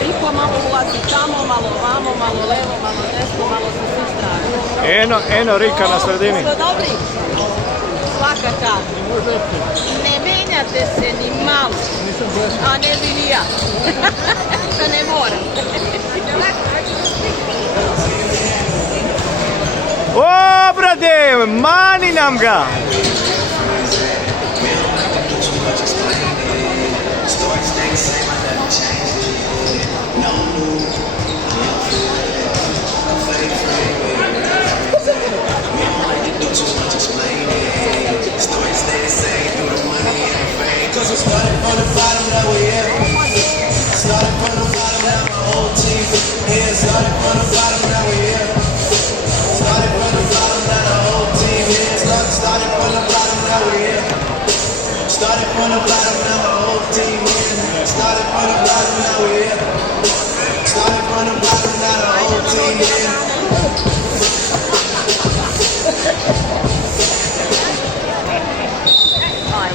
Riko malo ulazi tamo, malo vamo, malo levo, malo desno, malo sa sve strane. Eno Rika na sredini. Ste dobri? Svaka čast. Ne menjate se ni malo. A ne bi ni ja. Da ne moram. O, brade, mani nam ga! Cause we started from the bottom, now we're here. Started from the bottom, now my whole team here. Started from the bottom, now we're here. Started from the bottom, now the whole team here. Started from the bottom, now we're here. Started from the bottom, now the whole team here. Started from the bottom, now we're here. Started from the bottom, now the whole team here. Aj,